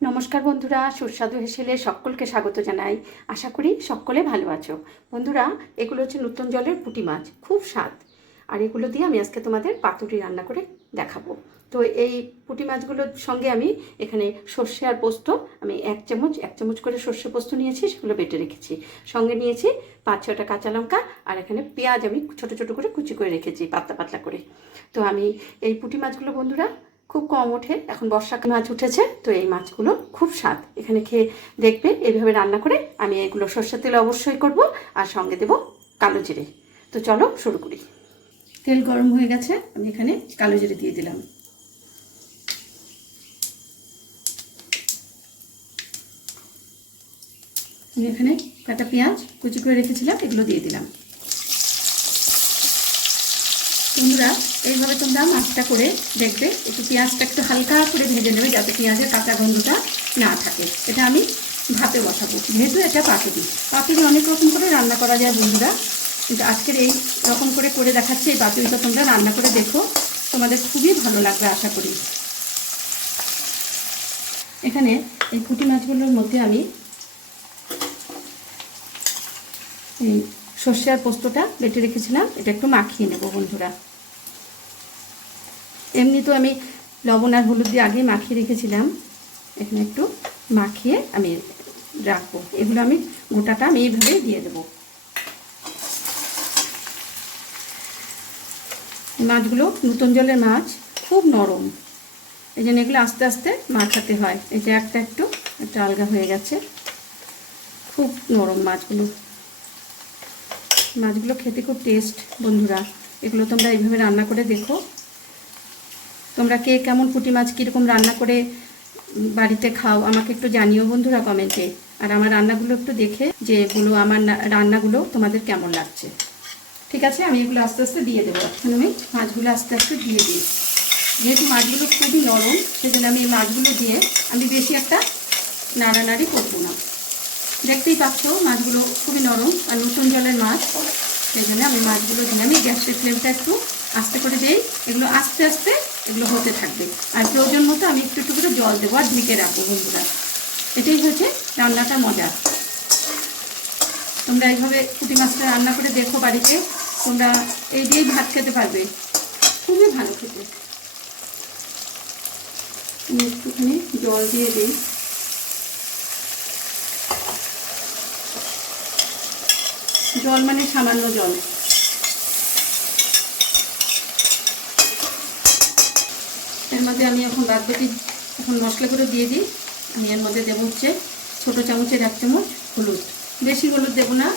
নমস্কার বন্ধুরা, সুস্বাদু হেসেলে সকলকে স্বাগত জানাই। আশা করি সকলে ভালো আছো। বন্ধুরা, এগুলো হচ্ছে নতুন জলের পুঁটি মাছ, খুব স্বাদ। আর এগুলো দিয়ে আমি আজকে তোমাদের পাতুরি রান্না করে দেখাবো। তো এই পুঁটি মাছগুলোর সঙ্গে আমি এখানে সর্ষে আর পোস্ত, আমি এক চামচ করে সর্ষে পোস্ত নিয়েছি, সেগুলো বেটে রেখেছি। সঙ্গে নিয়েছি 5-6টা কাঁচা লঙ্কা, আর এখানে পেঁয়াজ আমি ছোটো ছোটো করে কুচি করে রেখেছি পাতলা পাতলা করে। তো আমি এই পুঁটি মাছগুলো বন্ধুরা খুব কম ওঠে, এখন বর্ষাকাল মাছ উঠেছে, তো এই মাছগুলো খুব স্বাদ। এখানে খেয়ে দেখবে এইভাবে রান্না করে। আমি এগুলো সর্ষের তেলে অবশ্যই করব, আর সঙ্গে দেব কালো জিরে। তো চলো শুরু করি। তেল গরম হয়ে গেছে, আমি এখানে কালো জিরে দিয়ে দিলাম। আমি এখানে কাটা পেঁয়াজ কুচি করে রেখেছিলাম, এগুলো দিয়ে দিলাম। বন্ধুরা, এইভাবে তোমরা মাছটা করে দেখবে, একটু পেঁয়াজটা একটু হালকা করে ভেজে নেবে, যাতে পেঁয়াজের কাঁচা গন্ধটা না থাকে। এটা আমি ভাতে বসাবো, যেহেতু এটা পাতুরি অনেক রকম করে রান্না করা যায় বন্ধুরা, কিন্তু আজকের এই রকম করে দেখাচ্ছি। এই পাতুরিটা তোমরা রান্না করে দেখো, তোমাদের খুবই ভালো লাগবে আশা করি। এখানে এই পুঁটি মাছগুলোর মধ্যে আমি এই সর্ষে আর পোস্তটা বেটে রেখেছিলাম, এটা একটু মাখিয়ে নেব বন্ধুরা। এমনি তো আমি লবণ আর হলুদ দিয়ে আগে মাখিয়ে রেখেছিলাম, এখানে একটু মাখিয়ে আমি রাখবো। এগুলো আমি গোটাটা আমি এইভাবে দিয়ে দেবো। মাছগুলো নতুন জলের মাছ, খুব নরম, এই জন্য এগুলো আস্তে আস্তে মাখাতে হয়। এই যে একটু আলগা হয়ে গেছে, খুব নরম মাছগুলো। মাছগুলো খেতে খুব টেস্ট বন্ধুরা। এগুলো তোমরা এইভাবে রান্না করে দেখো। তোমরা কে কেমন পুঁটি মাছ কীরকম রান্না করে বাড়িতে খাও আমাকে একটু জানিও বন্ধুরা কমেন্টে। আর আমার রান্নাগুলো একটু দেখে যে বলো আমার রান্নাগুলো তোমাদের কেমন লাগছে। ঠিক আছে, আমি এগুলো আস্তে আস্তে দিয়ে দেবো। এখন আমি মাছগুলো আস্তে আস্তে দিয়ে দিই। যেহেতু মাছগুলো খুবই নরম, সেজন্য আমি এই মাছগুলো দিয়ে আমি বেশি একটা নাড়ানাড়ি করবো না। দেখতেই পাচ্ছ মাছগুলো খুবই নরম আর নতুন জলের মাছ, সেই জন্য আমি মাছগুলো দিয়ে আমি গ্যাসের ফ্লেমটা একটু আস্তে করে দিই। এগুলো আস্তে আস্তে এগুলো হতে থাকবে, আর প্রয়োজন মতো আমি একটু একটু করে জল দেবো আর ঢেকে রাখবো বন্ধুরা। এটাই হচ্ছে রান্নাটা মজা। তোমরা এইভাবে পুঁটি মাছটা রান্না করে দেখো বাড়িতে, তোমরা এই দিয়েই ভাত খেতে পারবে, খুবই ভালো খেতে। আমি একটুখানি জল দিয়ে দিই। জল মানে সামান্য জল। এর মধ্যে আমি এখন বাদবাকি এখন মশলা করে দিয়ে দিই। আমি এর মধ্যে দেবো হচ্ছে ছোটো চামচের 1 চামচ হলুদ, বেশি হলুদ দেবো না।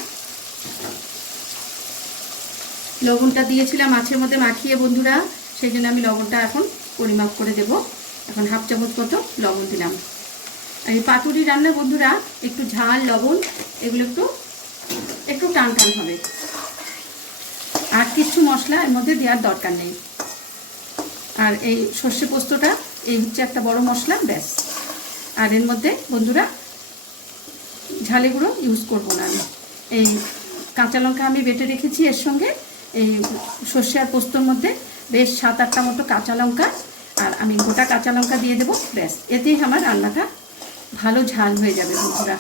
লবণটা দিয়েছিলাম মাছের মধ্যে মাখিয়ে বন্ধুরা, সেই জন্য আমি লবণটা এখন পরিমাপ করে দেব। এখন 1/2 চামচ মতো লবণ দিলাম। আর এই পাতুরি রান্না বন্ধুরা একটু ঝাল লবণ এগুলো একটু টান টান হবে, আর কিছু মশলা এর মধ্যে দেওয়ার দরকার নেই। আর এই সর্ষে পোস্তটা এই হচ্ছে একটা বড় মশলা, ব্যাস। আর এর মধ্যে বন্ধুরা ঝালে গুঁড়ো ইউজ করবো না আমি। এই কাঁচা লঙ্কা আমি বেটে রেখেছি, এর সঙ্গে এই সর্ষে আর পোস্তর মধ্যে বেশ 7-8টা মতো কাঁচা লঙ্কা, আর আমি গোটা কাঁচা লঙ্কা দিয়ে দেবো, ব্যাস। এতেই আমার রান্নাটা ভালো ঝাল হয়ে যাবে বন্ধুরা।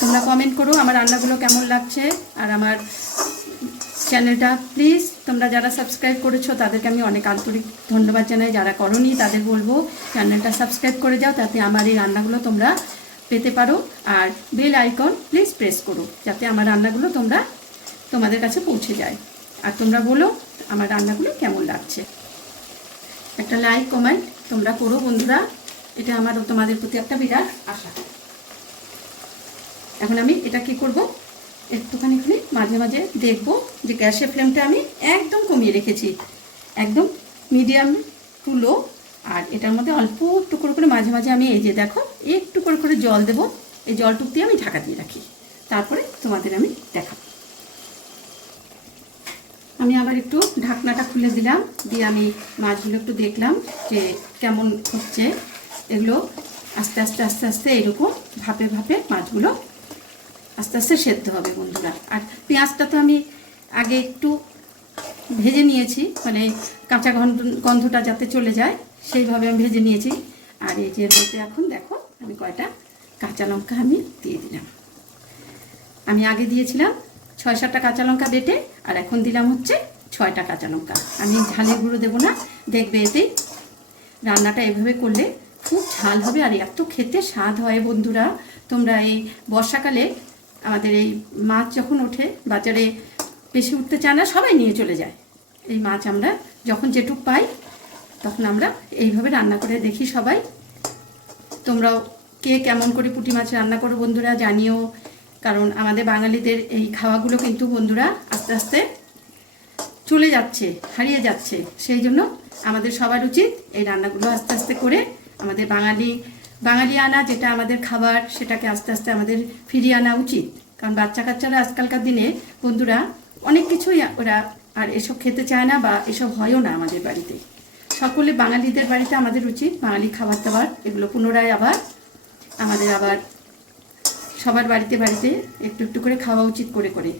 তোমরা কমেন্ট করো আমার রান্নাগুলো কেমন লাগছে। আর আমার চ্যানেলটা প্লিজ তোমরা যারা সাবস্ক্রাইব করেছো তাদেরকে আমি অনেক আন্তরিক ধন্যবাদ জানাই। যারা করোনি তাদের বলবো চ্যানেলটা সাবস্ক্রাইব করে যাও, তাতে আমার এই রান্নাগুলো তোমরা পেতে পারো। আর বেল আইকন প্লিজ প্রেস করো, যাতে আমার রান্নাগুলো তোমাদের কাছে পৌঁছে যায়। আর তোমরা বলো আমার রান্নাগুলো কেমন লাগছে। একটা লাইক কমেন্ট তোমরা করো বন্ধুরা, এটা আমার তোমাদের প্রতি একটা বিরাট আশা। এখন আমি এটা কি করব, একটুখানি মাঝে মাঝে দেখব যে গ্যাসের ফ্লেমটা আমি একদম কমিয়ে রেখেছি, একদম মিডিয়াম টু লো। আর এটার মধ্যে অল্প একটু করে মাঝে মাঝে আমি এই যে দেখো একটু করে জল দেব। এই জলটুক দিয়ে আমি ঢাকা দিয়ে রাখি, তারপরে তোমাদের আমি দেখাবো। আমি আবার একটু ঢাকনাটা খুলে দিলাম, দিয়ে আমি মাছগুলো একটু দেখলাম যে কেমন হচ্ছে। এগুলো আস্তে আস্তে আস্তে আস্তে এরকম ভাপে ভাপে মাছগুলো আস্তে আস্তে সেদ্ধ হবে বন্ধুরা। আর পেঁয়াজটা তো আমি আগে একটু ভেজে নিয়েছি, মানে কাঁচা গন্ধটা যাতে চলে যায় সেইভাবে আমি ভেজে নিয়েছি। আর এই যে এর মধ্যে এখন দেখো আমি কয়টা কাঁচা লঙ্কা আমি দিয়ে দিলাম। আমি আগে দিয়েছিলাম 6-7টা কাঁচা লঙ্কা বেটে, আর এখন দিলাম হচ্ছে 6টা কাঁচা লঙ্কা। আমি ঝালের গুঁড়ো দেবো না, দেখবে এতেই রান্নাটা এভাবে করলে খুব ঝাল হবে আর এত খেতে স্বাদ হয় বন্ধুরা। তোমরা এই বর্ষাকালে আমাদের এই মাছ যখন ওঠে, বাজারে বেশি উঠতে চায় না, সবাই নিয়ে চলে যায় এই মাছ। আমরা যখন যেটুক পাই তখন আমরা এইভাবে রান্না করে দেখি সবাই। তোমরাও কে কেমন করে পুঁটি মাছ রান্না করো বন্ধুরা জানিও, কারণ আমাদের বাঙালিদের এই খাওয়াগুলো কিন্তু বন্ধুরা আস্তে আস্তে চলে যাচ্ছে, হারিয়ে যাচ্ছে। সেই জন্য আমাদের সবার উচিত এই রান্নাগুলো আস্তে আস্তে করে আমাদের বাঙালি আনা যেটা আমাদের খাবার, সেটাকে আস্তে আস্তে আমাদের ফিরিয়ে আনা উচিত। কারণ বাচ্চা কাচ্চারা আজকালকার দিনে বন্ধুরা অনেক কিছুই ওরা আর এসব খেতে চায় না, বা এসব হয়ও না আমাদের বাড়িতে। সকলে বাঙালিদের বাড়িতে আমাদের উচিত বাঙালি খাবার দাবার এগুলো পুনরায় আমাদের আবার সবার বাড়িতে বাড়িতে একটু একটু করে খাওয়া উচিত করে করে।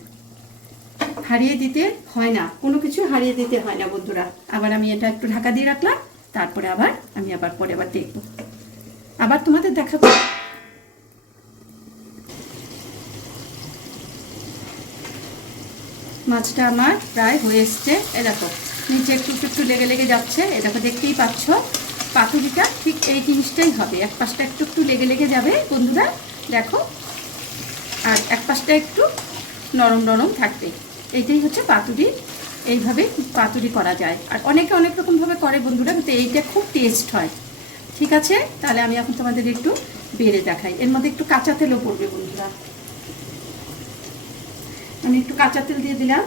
হারিয়ে দিতে হয় না, কোনো কিছু হারিয়ে দিতে হয় না বন্ধুরা। আবার আমি এটা একটু ঢাকা দিয়ে রাখলাম, তারপরে আমি পরে দেখবো, আবার তোমাদের দেখাবো। মাছটা আমার প্রায় হয়ে এসছে। এ দেখো নিচে একটু একটু লেগে লেগে যাচ্ছে, এ দেখো দেখতেই পাচ্ছ। পাতুরিটা ঠিক এই জিনিসটাই হবে, এক পাশটা একটু একটু লেগে লেগে যাবে বন্ধুরা, দেখো, আর এক পাশটা একটু নরম নরম থাকবে। এইটাই হচ্ছে পাতুরি, এইভাবে পাতুরি করা যায়। আর অনেকে অনেক রকমভাবে করে বন্ধুরা, কিন্তু এইটা খুব টেস্ট হয়। ঠিক আছে, তাহলে আমি এখন তোমাদের একটু বেড়ে দেখাই। এর মধ্যে একটু কাঁচা তেলও পড়বে বন্ধুরা, আমি একটু কাঁচা তেল দিয়ে দিলাম।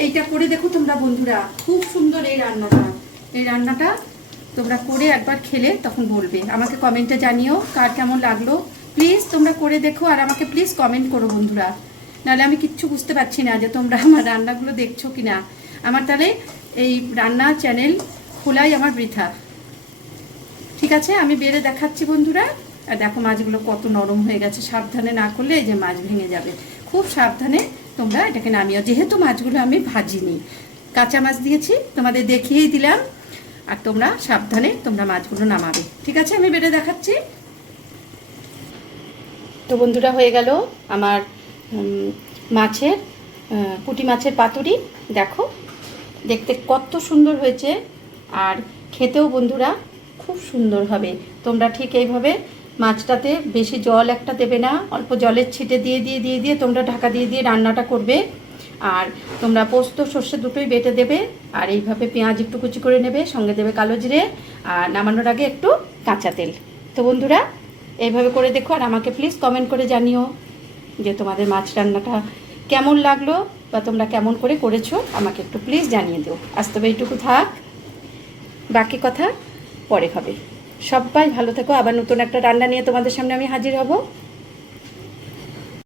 এইটা করে দেখো তোমরা বন্ধুরা, খুব সুন্দর এই রান্নাটা তোমরা করে একবার খেলে তখন বলবে, আমাকে কমেন্টে জানিও কার কেমন লাগলো। প্লিজ তোমরা করে দেখো আর আমাকে প্লিজ কমেন্ট করো বন্ধুরা, নাহলে আমি কিচ্ছু বুঝতে পারছি না যে তোমরা আমার রান্নাগুলো দেখছো কিনা। আমার তাহলে এই রান্না চ্যানেল খোলাই আমার বৃথা। ঠিক আছে, আমি বেড়ে দেখাচ্ছি বন্ধুরা। আর দেখো মাছগুলো কত নরম হয়ে গেছে, সাবধানে না করলে এই যে মাছ ভেঙে যাবে। খুব সাবধানে তোমরা এটাকে নামিও, যেহেতু মাছগুলো আমি ভাজিনি, কাঁচা মাছ দিয়েছি, তোমাদের দেখিয়েই দিলাম। আর তোমরা সাবধানে তোমরা মাছগুলো নামাবে। ঠিক আছে, আমি বেড়ে দেখাচ্ছি। তো বন্ধুরা হয়ে গেল আমার পুঁটি মাছের পাতুরি। দেখো দেখতে কত সুন্দর হয়েছে, আর খেতেও বন্ধুরা খুব সুন্দর হবে। তোমরা ঠিক এইভাবে মাছটাতে বেশি জল একটা দেবে না, অল্প জলের ছিটে দিয়ে দিয়ে দিয়ে দিয়ে তোমরা ঢাকা দিয়ে দিয়ে রান্নাটা করবে। আর তোমরা পোস্ত সর্ষে দুটোই বেটে দেবে, আর এইভাবে পেঁয়াজ একটু কুচি করে নেবে, সঙ্গে দেবে কালো জিরে, আর নামানোর আগে একটু কাঁচা তেল। তো বন্ধুরা এইভাবে করে দেখো, আর আমাকে প্লিজ কমেন্ট করে জানিও যে তোমাদের মাছ রান্নাটা কেমন লাগলো, বা তোমরা কেমন করে করেছো আমাকে একটু প্লিজ জানিয়ে দিও। আজ তবে এইটুকু থাক, বাকি কথা পরে হবে। সবাই ভালো থেকো, আবার নতুন একটা রান্না নিয়ে তোমাদের সামনে আমি হাজির হব।